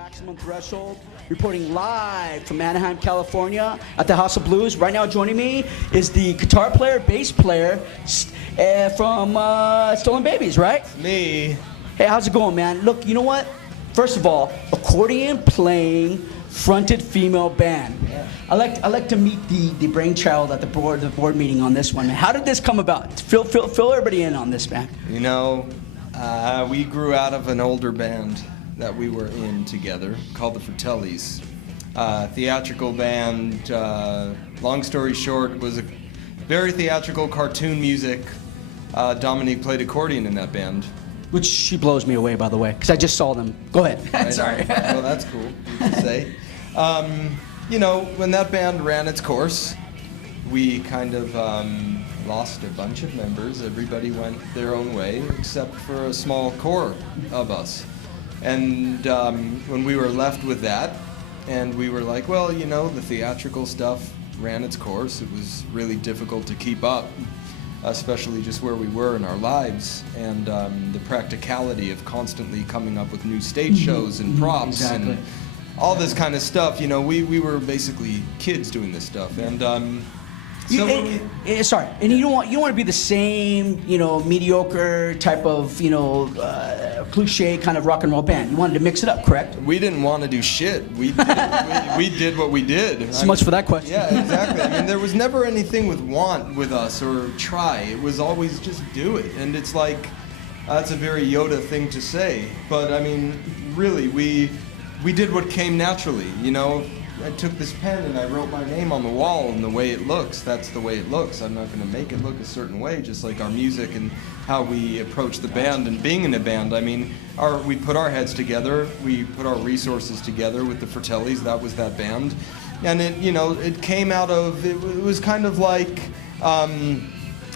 Maximum Threshold, reporting live from Anaheim, California at the House of Blues. Right now joining me is the guitar player, bass player from Stolen Babies, right? Me. Hey, how's it going, man? Look, you know what? First of all, accordion playing fronted female band. Yeah. I like to meet the brainchild at the board meeting on this one, man. How did this come about? Fill everybody in on this, man. You know, we grew out of an older band that we were in together called the Fratellis. Theatrical band. Long story short, it was a very theatrical cartoon music. Dominique played accordion in that band. Which she blows me away, by the way, because I just saw them. Go ahead. Right. Sorry. Well, that's cool to say. You know, when that band ran its course, we kind of lost a bunch of members. Everybody went their own way, except for a small core of us. And when we were left with that, and we were like, well, you know, the theatrical stuff ran its course. It was really difficult to keep up, especially just where we were in our lives, and the practicality of constantly coming up with new stage shows and props and all this kind of stuff. You know, we were basically kids doing this stuff, and sorry, and you don't want to be the same, you know, mediocre type of, you know, cliche kind of rock and roll band. You wanted to mix it up, correct? We didn't want to do shit. We did what we did. So much for that question. Yeah, exactly. I mean, there was never anything with want with us or try. It was always just do it. And it's like, that's a very Yoda thing to say. But I mean, really, we did what came naturally. You know, I took this pen and I wrote my name on the wall, and the way it looks, that's the way it looks. I'm not going to make it look a certain way, just like our music and how we approach the band and being in a band. I mean, we put our heads together, we put our resources together with the Fratellis. That was that band, and it, you know, it came out of, it was kind of like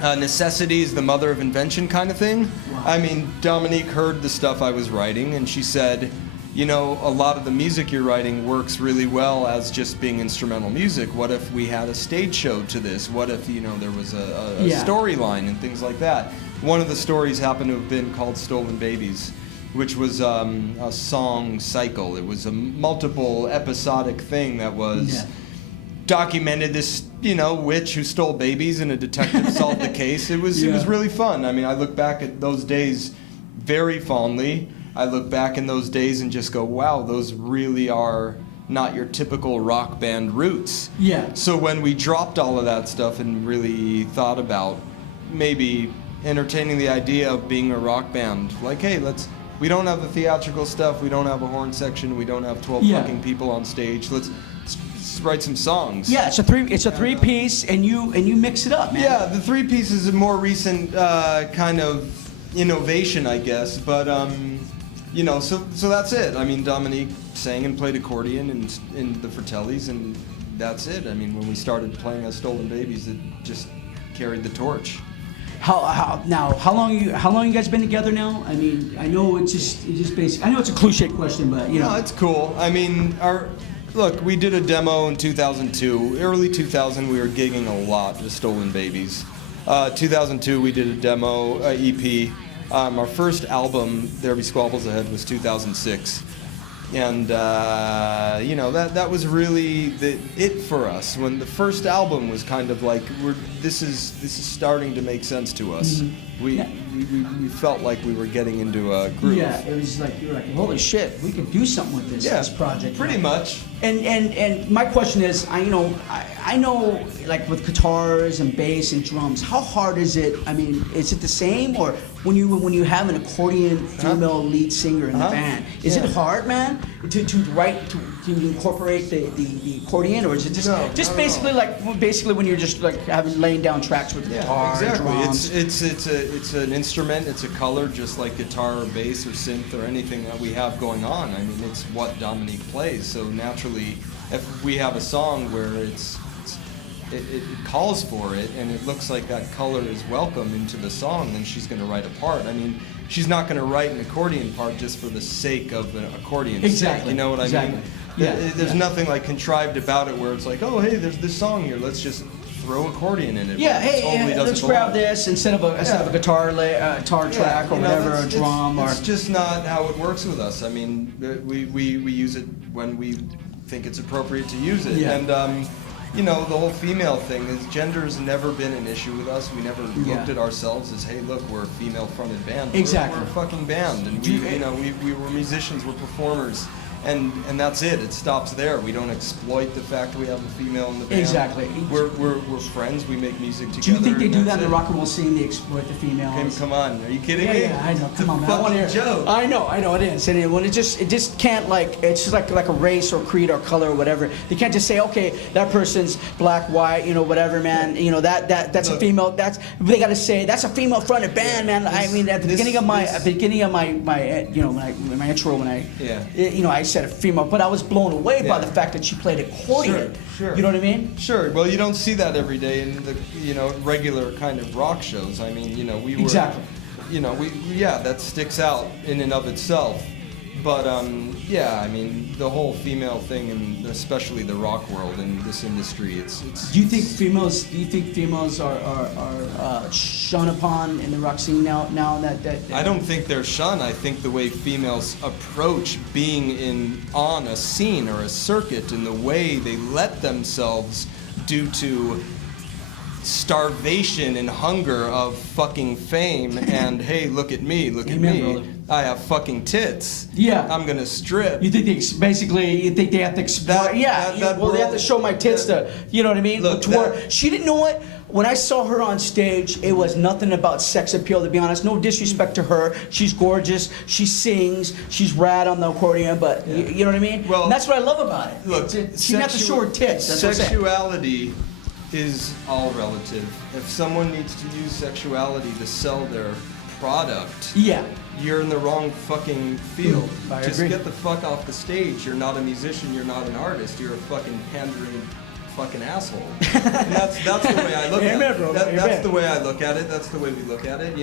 necessity is the mother of invention kind of thing. Wow. I mean, Dominique heard the stuff I was writing, and she said, you know, a lot of the music you're writing works really well as just being instrumental music. What if we had a stage show to this? What if, you know, there was a storyline and things like that? One of the stories happened to have been called Stolen Babies, which was a song cycle. It was a multiple episodic thing that was documented this, you know, witch who stole babies and a detective solved the case. It was really fun. I mean, I look back at those days very fondly. I look back in those days and just go, wow, those really are not your typical rock band roots. Yeah. So when we dropped all of that stuff and really thought about maybe entertaining the idea of being a rock band, like, hey, we don't have the theatrical stuff, we don't have a horn section, we don't have 12 fucking people on stage, let's write some songs. Yeah, it's a three-piece, and you mix it up, man. Yeah, the three-piece is a more recent kind of innovation, I guess, but you know, so that's it. I mean, Dominique sang and played accordion in the Fratellis, and that's it. I mean, when we started playing as Stolen Babies, it just carried the torch. How long you guys been together now? I mean, I know it's just basic. I know it's a cliche question, but you know. No, it's cool. I mean, look, we did a demo in 2002. Early 2000, we were gigging a lot with Stolen Babies. 2002, we did a demo, EP. Our first album, There Be Squabbles Ahead, was 2006, and you know, that was really it for us. When the first album was kind of like, this is starting to make sense to us. Mm-hmm. We felt like we were getting into a groove. Yeah, it was like, you were like, holy shit, we can do something with this project. Pretty much. And my question is, I know, like with guitars and bass and drums, how hard is it? I mean, is it the same, or when you have an accordion female lead singer in the band, is it hard, man, to incorporate the accordion, or is it just basically when you're just like laying down tracks with the guitar and drums? It's an instrument, it's a color, just like guitar or bass or synth or anything that we have going on. I mean, it's what Dominique plays, so naturally, if we have a song where it calls for it and it looks like that color is welcome into the song, then she's going to write a part. I mean, she's not going to write an accordion part just for the sake of an accordion. Exactly. You know what I mean? Yeah. There's nothing like contrived about it where it's like, oh, hey, there's this song here, let's just throw accordion in it. Yeah, when it hey, totally doesn't let's grab belong. this instead of a guitar track or whatever, a drum It's just not how it works with us. I mean, we use it when we think it's appropriate to use it. Yeah. And you know, the whole female thing is gender's never been an issue with us. We never looked at ourselves as, hey, look, we're a female-fronted band. Exactly. We're a fucking band, and we were musicians, we're performers. And that's it. It stops there. We don't exploit the fact we have a female in the band. Exactly. We're friends. We make music together. Do you think they do that in the it. rock and roll scene? They exploit the females. Come on, are you kidding me? Yeah, I know. It's a Come on, man. I wanna fucking hear. joke. I know it is. And when it just can't it's just like a race or creed or color or whatever. They can't just say, okay, that person's black, white, whatever, man. That's a female. They got to say that's a female fronted band, man. I mean, at the beginning of my my intro when I said a female, but I was blown away by the fact that she played accordion. Sure. You know what I mean? Sure. Well, you don't see that every day in the regular kind of rock shows. I mean, we were Exactly. That sticks out in and of itself. But I mean, the whole female thing, and especially the rock world in this industry, it's. Do you think females are shunned upon in the rock scene now? That I don't think they're shunned. I think the way females approach being on a scene or a circuit, and the way they let themselves due to starvation and hunger of fucking fame and hey, look at me, brother. I have fucking tits. Yeah. I'm gonna strip. You think they have to exploit? They have to show my tits to, you know what I mean? Look, she didn't know what. When I saw her on stage, it was nothing about sex appeal, to be honest. No disrespect to her. She's gorgeous. She sings. She's rad on the accordion, but you know what I mean? Well, and that's what I love about it. Look, she didn't have to show her tits. That's what I'm saying. sexuality is all relative. If someone needs to use sexuality to sell their product, you're in the wrong fucking field. I Just agree. get the fuck off the stage. You're not a musician. You're not an artist. You're a fucking pandering fucking asshole. And that's the way I look at it. Bro. That's the way I look at it. That's the way we look at it.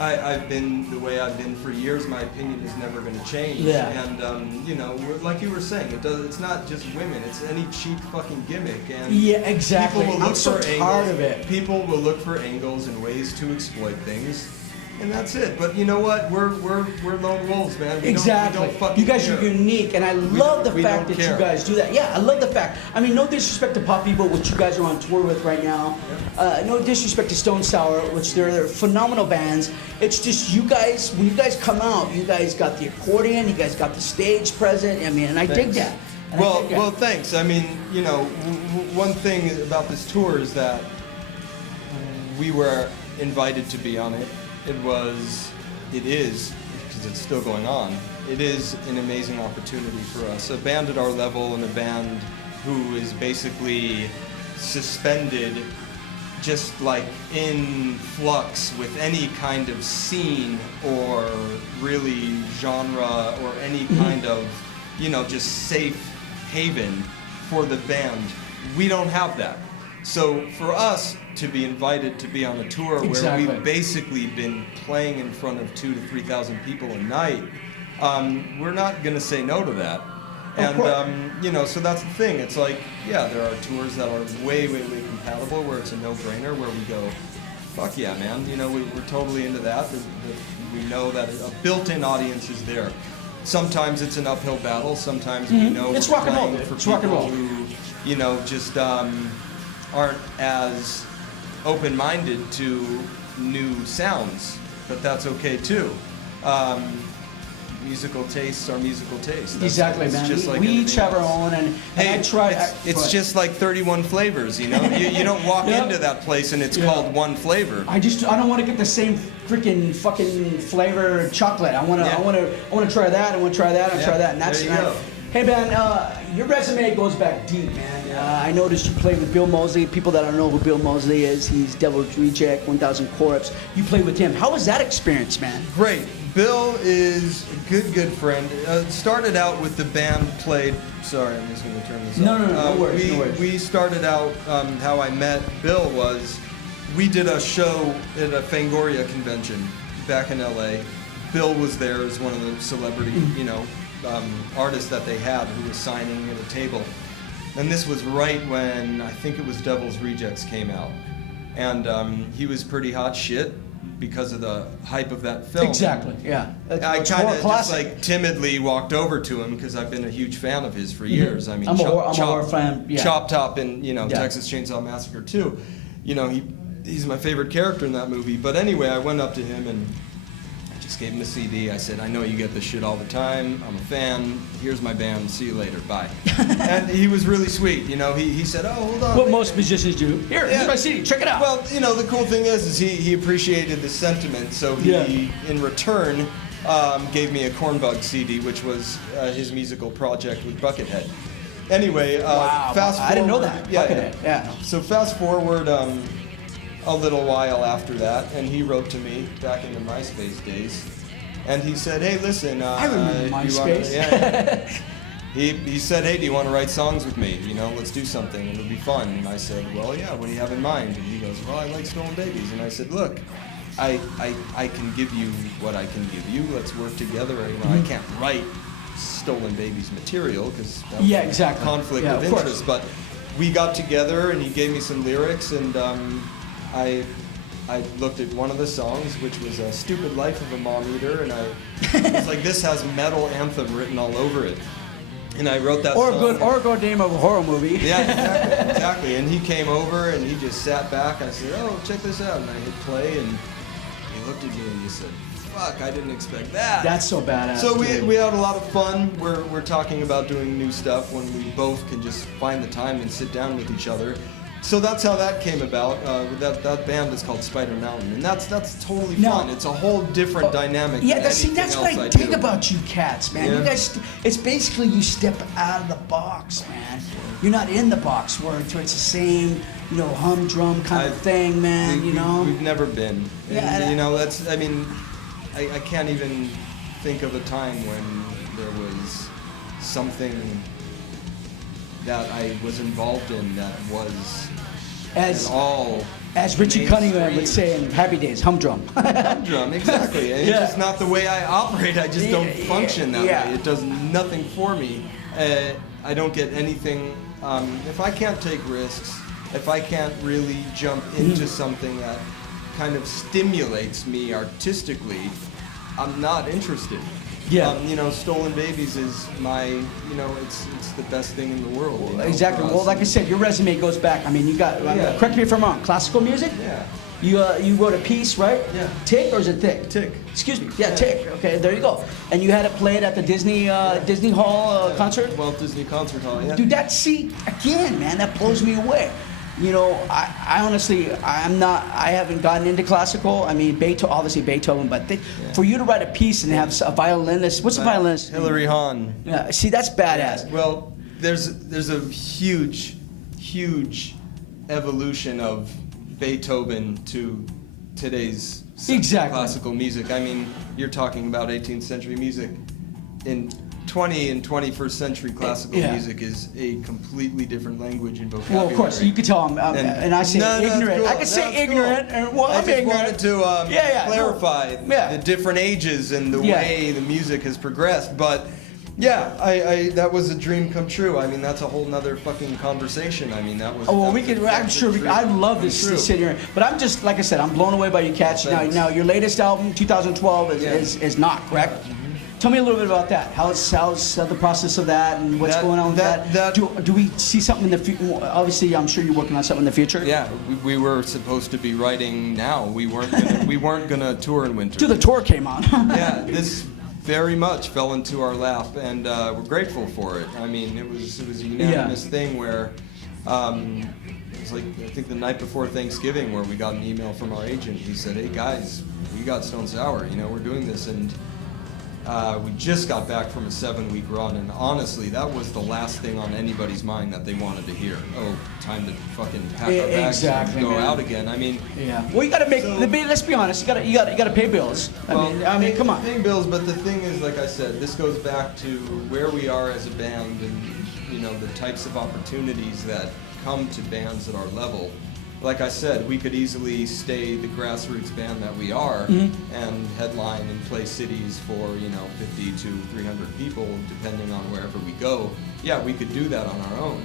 I've been the way I've been for years. My opinion is never going to change. Yeah. And like you were saying, it's not just women. It's any cheap fucking gimmick. And Yeah, exactly. people will look I'm so for tired angles. of it. People will look for angles and ways to exploit things, and that's it. But you know what? We're lone wolves, man. We Exactly. Don't fucking You guys care. are unique, and I love the we fact don't that care. you guys do that. Yeah, I love the fact. I mean, no disrespect to Pop People, which you guys are on tour with right now. No disrespect to Stone Sour, which they're phenomenal bands. It's just you guys, when you guys come out, you guys got the accordion, you guys got the stage present. I mean, and I dig that. And I dig that. Well, thanks. I mean, one thing about this tour is that we were invited to be on it. It is, because it's still going on, it is an amazing opportunity for us. A band at our level and a band who is basically suspended, just like in flux with any kind of scene or really genre or any kind of, just safe haven for the band. We don't have that. So for us to be invited to be on a tour where we've basically been playing in front of 2,000 to 3,000 people a night, we're not going to say no to that. And, so that's the thing. It's like, there are tours that are way, way, way compatible where it's a no-brainer, where we go, fuck yeah, man. We're totally into that. We know that a built-in audience is there. Sometimes it's an uphill battle. Sometimes we know It's we're rock and roll, playing dude. for It's rock and people roll. who, just aren't as open-minded to new sounds, but that's okay too. Musical tastes are musical tastes. Exactly, man. Just like we each anything have our else. own, and Hey, I try. it's just like 31 flavors, You don't walk into that place and it's called one flavor. I don't want to get the same freaking fucking flavor chocolate. I want to try that. I want to try that. And try that. And that's there you go. Hey man, your resume goes back deep, man. I noticed you played with Bill Moseley. People that don't know who Bill Moseley is, he's Devil's Reject, 1000 Corpse. You played with him. How was that experience, man? Great. Bill is a good friend. Started out with the band played. Sorry, I'm just going to turn this off. No worries, no worries. We started out, how I met Bill was, we did a show at a Fangoria convention back in LA. Bill was there as one of the celebrity, artists that they had who was signing at a table. And this was right when I think it was Devil's Rejects came out. And he was pretty hot shit because of the hype of that film. Exactly, yeah. I It's kind horror of just classic. like timidly walked over to him because I've been a huge fan of his for years. I mean, I'm a horror fan, yeah. Chop Top and Yeah. Texas Chainsaw Massacre 2. He's my favorite character in that movie. But anyway, I went up to him and I just gave him the CD. I said, I know you get this shit all the time. I'm a fan. Here's my band. See you later. Bye. And he was really sweet. He said, oh, hold on. What wait most a minute." musicians do. Here's my CD, check it out. Well, the cool thing is he appreciated the sentiment, so he, in return, gave me a Cornbug CD, which was his musical project with Buckethead. Anyway, wow, fast forward. I didn't know that. Yeah. Yeah. So fast forward a little while after that, and he wrote to me back in the MySpace days, and he said, "Hey, listen, I remember MySpace." He said, "Hey, do you want to write songs with me? Let's do something. It'll be fun." And I said, "Well, yeah. What do you have in mind?" And he goes, "Well, I like Stolen Babies." And I said, "Look, I can give you what I can give you. Let's work together. I can't write Stolen Babies material because that would exactly. conflict Yeah, of of course. interest. But we got together and he gave me some lyrics and I looked at one of the songs, which was a Stupid Life of a Mom Eater, and I was like, this has metal anthem written all over it. And I wrote that Or song. a good name of a horror movie. Yeah, exactly. And he came over and he just sat back. I said, oh, check this out. And I hit play and he looked at me and he said, fuck, I didn't expect that. That's so badass. So dude. we had a lot of fun. We're talking about doing new stuff when we both can just find the time and sit down with each other. So that's how that came about. That band is called Spider Mountain, and that's totally fun. It's a whole different dynamic. Yeah, than that's anything what I else dig do. about you cats, man. Yeah. You guys, it's basically you step out of the box, man. You're not in the box where it's the same, humdrum kind of thing, man. We've never been. Yeah, And, that's. I mean, I can't even think of a time when there was something that I was involved in that was at all. As Richie Cunningham would say in Happy Days, humdrum. Humdrum, exactly. And Yeah. It's just not the way I operate. I just don't function that way. It does nothing for me. I don't get anything. If I can't take risks, if I can't really jump into something that kind of stimulates me artistically, I'm not interested. Yeah. Stolen Babies is my, it's the best thing in the world. Exactly. for us. Well, like I said, your resume goes back. I mean, you got. Correct me if I'm wrong. Classical music. Yeah. You wrote a piece, right? Yeah. Tick or is it Thick? Tick. Excuse me. Yeah, Tick. Okay, there you go. And you had it played at the Disney Hall concert. Walt Disney Concert Hall, yeah. Dude, again, man, that blows me away. I honestly, I haven't gotten into classical. I mean, obviously Beethoven, but for you to write a piece and have a violinist, what's a violinist? Hilary Hahn. Yeah, see, that's badass. Well, there's a huge evolution of Beethoven to today's classical music. I mean, you're talking about 18th century music. In 20 and 21st century classical music is a completely different language and vocabulary. Well, of course, you could tell I'm, and I say ignorant. Cool. I could say ignorant, and well, I I'm just ignorant. wanted to clarify the different ages and the way the music has progressed. But yeah, I that was a dream come true. I mean, that's a whole nother fucking conversation. I mean, that was. Oh well, I'm sure. I'd love to sit here, but I'm just like I said. I'm blown away by you cats. Now, your latest album, 2012, is not correct. Tell me a little bit about that. How's the process of that, and what's going on with that? Do we see something in the future? Obviously, I'm sure you're working on something in the future. Yeah, we were supposed to be writing now. We weren't gonna tour in winter. Till the tour came on. Yeah, this very much fell into our lap, and we're grateful for it. I mean, it was a unanimous thing where. It was like, I think the night before Thanksgiving, where we got an email from our agent. He said, "Hey guys, we got Stone Sour. We're doing this," and we just got back from a 7-week run, and honestly, that was the last thing on anybody's mind that they wanted to hear. Oh, time to fucking pack our bags and go out again. I mean, well, you got to make. Let's be honest. You got to pay bills. I mean, come on. Paying bills, but the thing is, like I said, this goes back to where we are as a band, and the types of opportunities that come to bands at our level. Like I said, we could easily stay the grassroots band that we are and headline and play cities for 50 to 300 people, depending on wherever we go. yeah, we could do that on our own.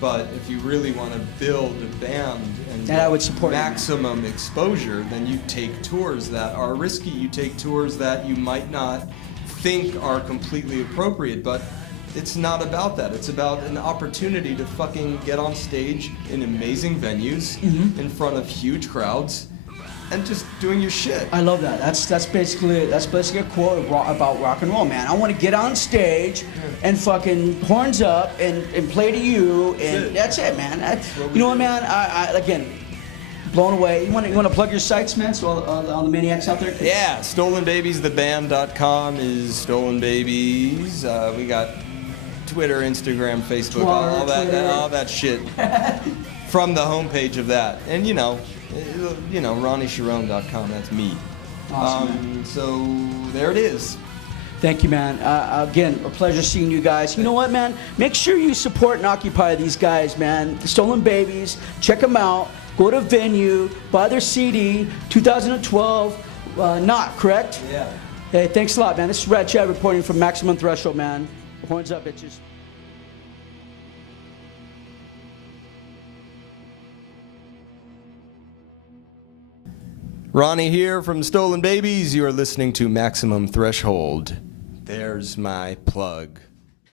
But if you really want to build a band and Then I would support it, man. maximum exposure, then you take tours that are risky. You take tours that you might not think are completely appropriate, but it's not about that. It's about an opportunity to fucking get on stage in amazing venues in front of huge crowds and just doing your shit. I love that. That's basically a quote about rock and roll, man. I want to get on stage and fucking horns up and play to you, and that's it, man. You know what, man? I again, blown away. You want to plug your sites, man? So all the maniacs out there. Yeah, StolenBabiesTheBand.com is Stolen Babies. We got Twitter, Instagram, Facebook, all that shit from the homepage of that, and RonnieSharone.com. That's me. Awesome, so there it is. Thank you, man. Again, a pleasure seeing you guys. You know what, man? Make sure you support and occupy these guys, man. The Stolen Babies. Check them out. Go to a venue. Buy their CD. 2012. Not correct? Yeah. Hey, thanks a lot, man. This is Radchad reporting from Maximum Threshold, man. Horns up, bitches. Ronnie here from Stolen Babies. You are listening to Maximum Threshold. There's my plug.